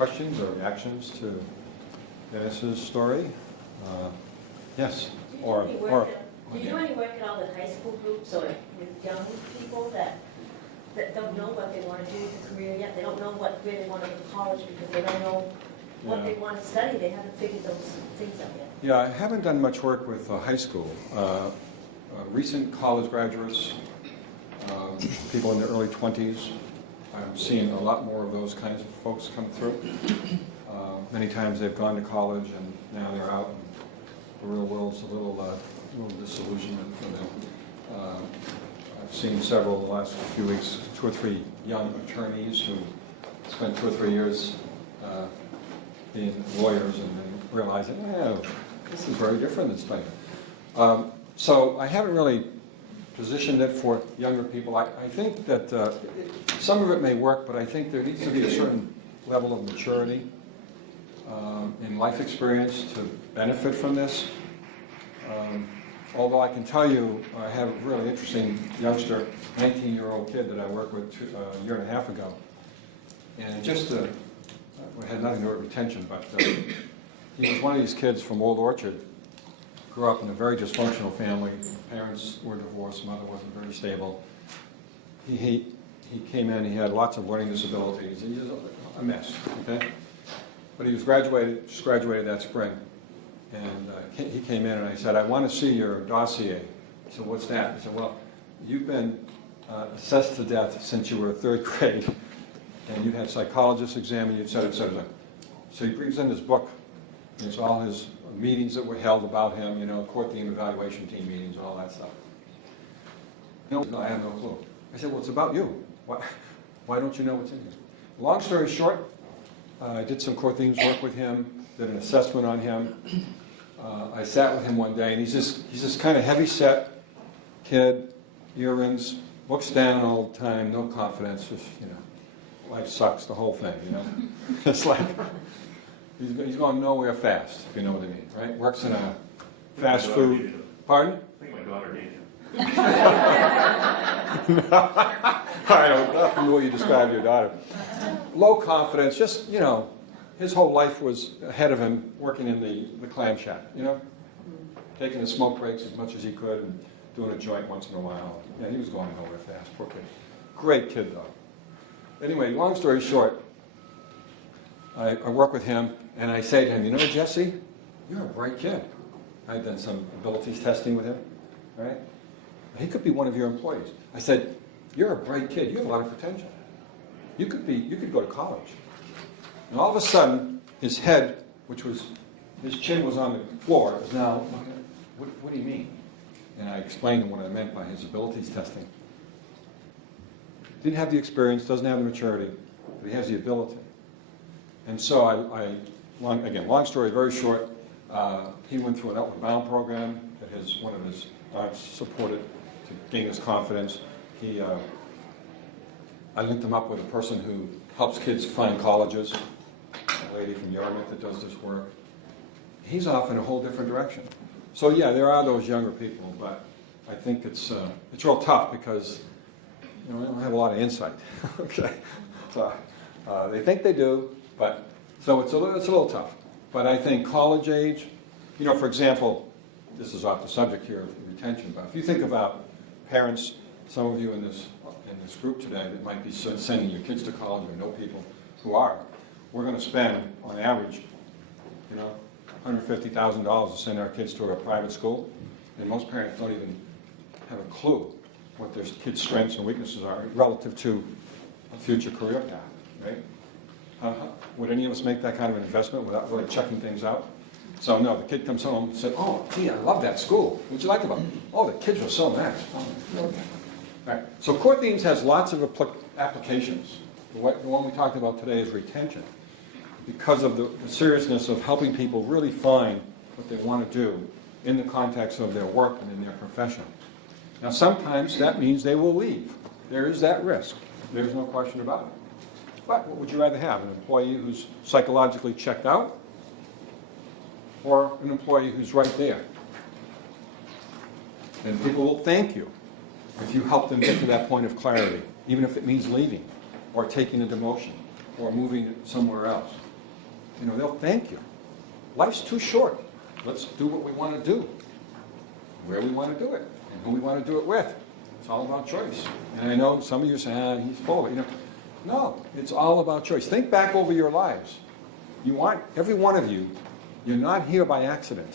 questions or reactions to Dennis's story? Yes, or Do you do any work at all with high school groups or with young people that don't know what they want to do with a career yet? They don't know where they want to go to college because they don't know what they want to study. They haven't figured those things out yet. Yeah, I haven't done much work with high school. Recent college graduates, people in their early 20s, I'm seeing a lot more of those kinds of folks come through. Many times they've gone to college and now they're out and the real world's a little disillusionment for them. I've seen several in the last few weeks, 2 or 3 young attorneys who spent 2 or 3 years being lawyers and then realizing, this is very different this time. So I haven't really positioned it for younger people. I think that some of it may work, but I think there needs to be a certain level of maturity and life experience to benefit from this. Although I can tell you, I have a really interesting youngster, 19-year-old kid that I worked with a year and a half ago. And just it had nothing to do with retention, but he was one of these kids from Old Orchard, grew up in a very dysfunctional family. Parents were divorced, mother wasn't very stable. He came in, he had lots of learning disabilities. He was a mess, okay? But he was just graduated that spring. And he came in and I said, I want to see your dossier. He said, what's that? I said, well, you've been assessed to death since you were 3rd grade, and you've had psychologists examine you, et cetera, et cetera. So he brings in this book. It's all his meetings that were held about him, court team, evaluation team meetings, and all that stuff. No, I have no clue. I said, well, it's about you. Why don't you know what's in here? Long story short, I did some court themes work with him, did an assessment on him. I sat with him one day, and he's this kind of heavy-set kid, earrings, looks down all the time, no confidence, just, life sucks, the whole thing, It's like, he's going nowhere fast, if you know what I mean, right? Works in a fast food. Pardon? I think my daughter dated him. I don't know the way you describe your daughter. Low confidence, just, his whole life was ahead of him working in the clam shack, taking the smoke breaks as much as he could and doing a joint once in a while. Yeah, he was going nowhere fast, poor kid. Great kid, though. Anyway, long story short, I work with him, and I say to him, Jesse, you're a bright kid. I'd done some abilities testing with him, right? He could be one of your employees. I said, you're a bright kid. You have a lot of potential. You could go to college. And all of a sudden, his head, his chin was on the floor, is now, what do you mean? And I explained to him what I meant by his abilities testing. Didn't have the experience, doesn't have the maturity, but he has the ability. And so long story very short, he went through an Outward Bound program that one of his aunts supported to gain his confidence. I linked him up with a person who helps kids find colleges, a lady from Yarmouth that does this work. He's off in a whole different direction. So yeah, there are those younger people, but I think it's real tough because they don't have a lot of insight. Okay, so they think they do, but so it's a little tough. But I think college age, for example, this is off the subject here of retention, but if you think about parents, some of you in this group today that might be sending your kids to college or know people who are, we're going to spend on average, $150,000 to send our kids to a private school, and most parents don't even have a clue what their kids' strengths and weaknesses are relative to a future career path, right? Would any of us make that kind of an investment without really checking things out? So no, the kid comes home and said, oh, gee, I love that school. What'd you like about it? Oh, the kids were so nice. Oh, okay. All right. So Core Themes has lots of applications. The one we talked about today is retention, because of the seriousness of helping people really find what they want to do in the context of their work and in their profession. Now, sometimes that means they will leave. There is that risk. There's no question about it. But what would you rather have, an employee who's psychologically checked out or an employee who's right there? And people will thank you if you help them get to that point of clarity, even if it means leaving or taking a demotion or moving somewhere else. they'll thank you. Life's too short. Let's do what we want to do, where we want to do it, and who we want to do it with. It's all about choice. And I know some of you say, he's full of it. No, it's all about choice. Think back over your lives. Every one of you, you're not here by accident.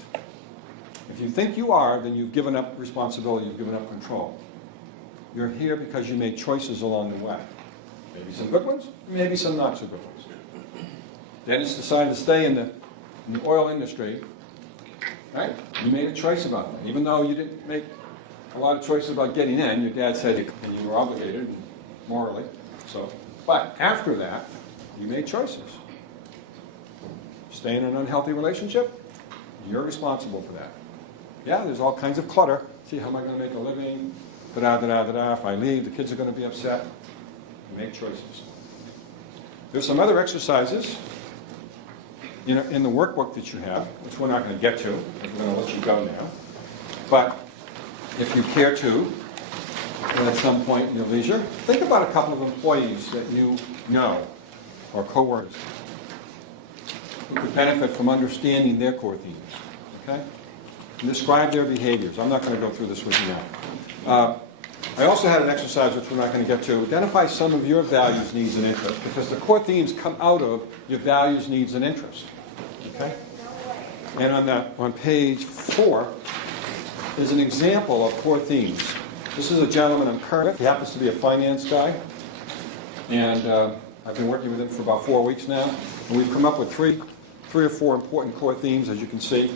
If you think you are, then you've given up responsibility, you've given up control. You're here because you made choices along the way. Maybe some good ones, maybe some not so good ones. Dennis decided to stay in the oil industry. Right? You made a choice about that. Even though you didn't make a lot of choices about getting in, your dad said and you were obligated morally. But after that, you made choices. Stay in an unhealthy relationship, you're responsible for that. Yeah, there's all kinds of clutter. See, how am I going to make a living? Da-da-da-da-da-da. If I leave, the kids are going to be upset. You make choices. There's some other exercises in the workbook that you have, which we're not going to get to. We're going to let you go now. But if you care to, at some point in your leisure, think about a couple of employees that you know, or coworkers, who could benefit from understanding their core themes. Okay? And describe their behaviors. I'm not going to go through this with you now. I also had an exercise which we're not going to get to. Identify some of your values, needs, and interests, because the core themes come out of your values, needs, and interests. Okay? And on page 4 is an example of core themes. This is a gentleman I'm current with. He happens to be a finance guy. And I've been working with him for about 4 weeks now. And we've come up with three or four important core themes, as you can see.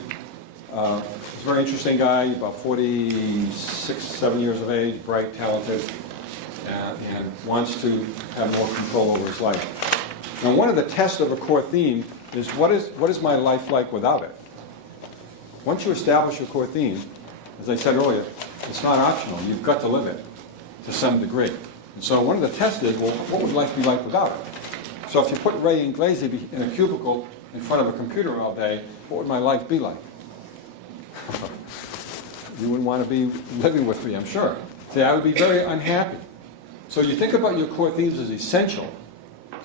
He's a very interesting guy, about 46, 7 years of age, bright, talented, and wants to have more control over his life. Now, one of the tests of a core theme is what is my life like without it? Once you establish your core theme, as I said earlier, it's not optional. You've got to live it to some degree. And so one of the tests is, well, what would life be like without it? So if you put Ray and Glazy in a cubicle in front of a computer all day, what would my life be like? You wouldn't want to be living with me, I'm sure. See, I would be very unhappy. So you think about your core themes as essential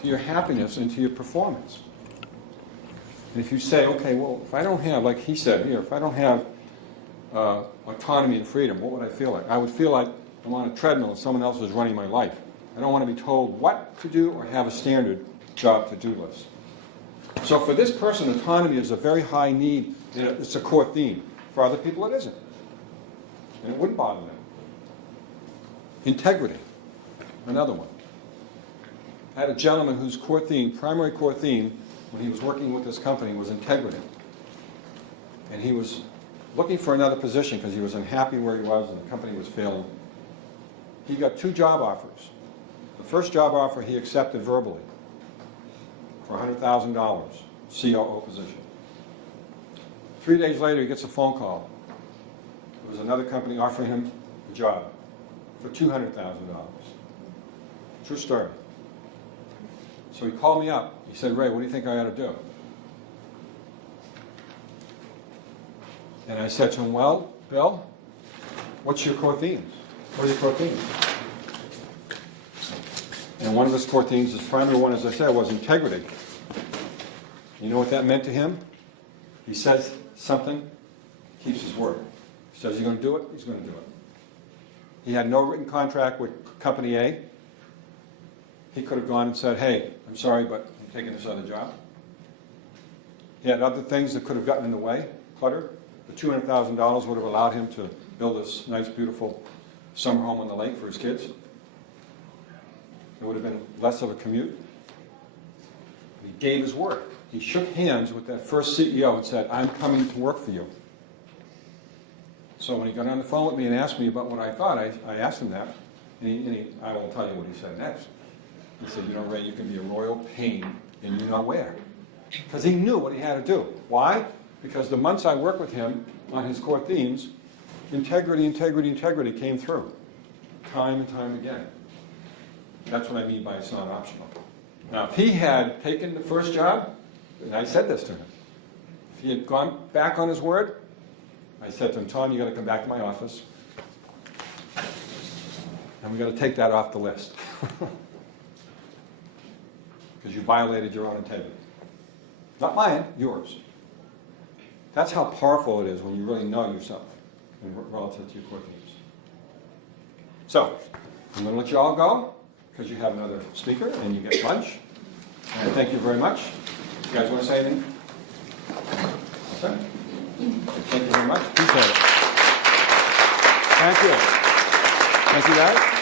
to your happiness and to your performance. And if you say, okay, well, if I don't have, like he said here, if I don't have autonomy and freedom, what would I feel like? I would feel like I'm on a treadmill and someone else is running my life. I don't want to be told what to do or have a standard job to-do list. So for this person, autonomy is a very high need. It's a core theme. For other people, it isn't. And it wouldn't bother them. Integrity, another one. I had a gentleman whose primary core theme, when he was working with this company, was integrity. And he was looking for another position because he was unhappy where he was and the company was failing. He got 2 job offers. The first job offer he accepted verbally for $100,000, COO position. 3 days later, he gets a phone call. There was another company offering him a job for $200,000. True story. So he called me up. He said, Ray, what do you think I ought to do? And I said to him, well, Bill, what's your core themes? What are your core themes? And one of his core themes, his primary one, as I said, was integrity. You know what that meant to him? He says something, keeps his word. He says he's going to do it, he's going to do it. He had no written contract with Company A. He could have gone and said, hey, I'm sorry, but I'm taking this other job. He had other things that could have gotten in the way, clutter. The $200,000 would have allowed him to build this nice, beautiful summer home on the lake for his kids. It would have been less of a commute. He gave his word. He shook hands with that first CEO and said, I'm coming to work for you. So when he got on the phone with me and asked me about what I thought, I asked him that. And I won't tell you what he said next. He said, you know, Ray, you can be a royal pain and you know where. Because he knew what he had to do. Why? Because the months I worked with him on his core themes, integrity came through. Time and time again. That's what I mean by it's not optional. Now, if he had taken the first job, and I said this to him, if he had gone back on his word, I said to him, Tom, you got to come back to my office, and we got to take that off the list. Because you violated your own integrity. Not mine, yours. That's how powerful it is when you really know yourself and relative to your core teams. So, I'm going to let you all go because you have another speaker and you get lunch. And thank you very much. You guys want to say anything? Okay. Thank you very much. Appreciate it. Thank you. Thank you, guys.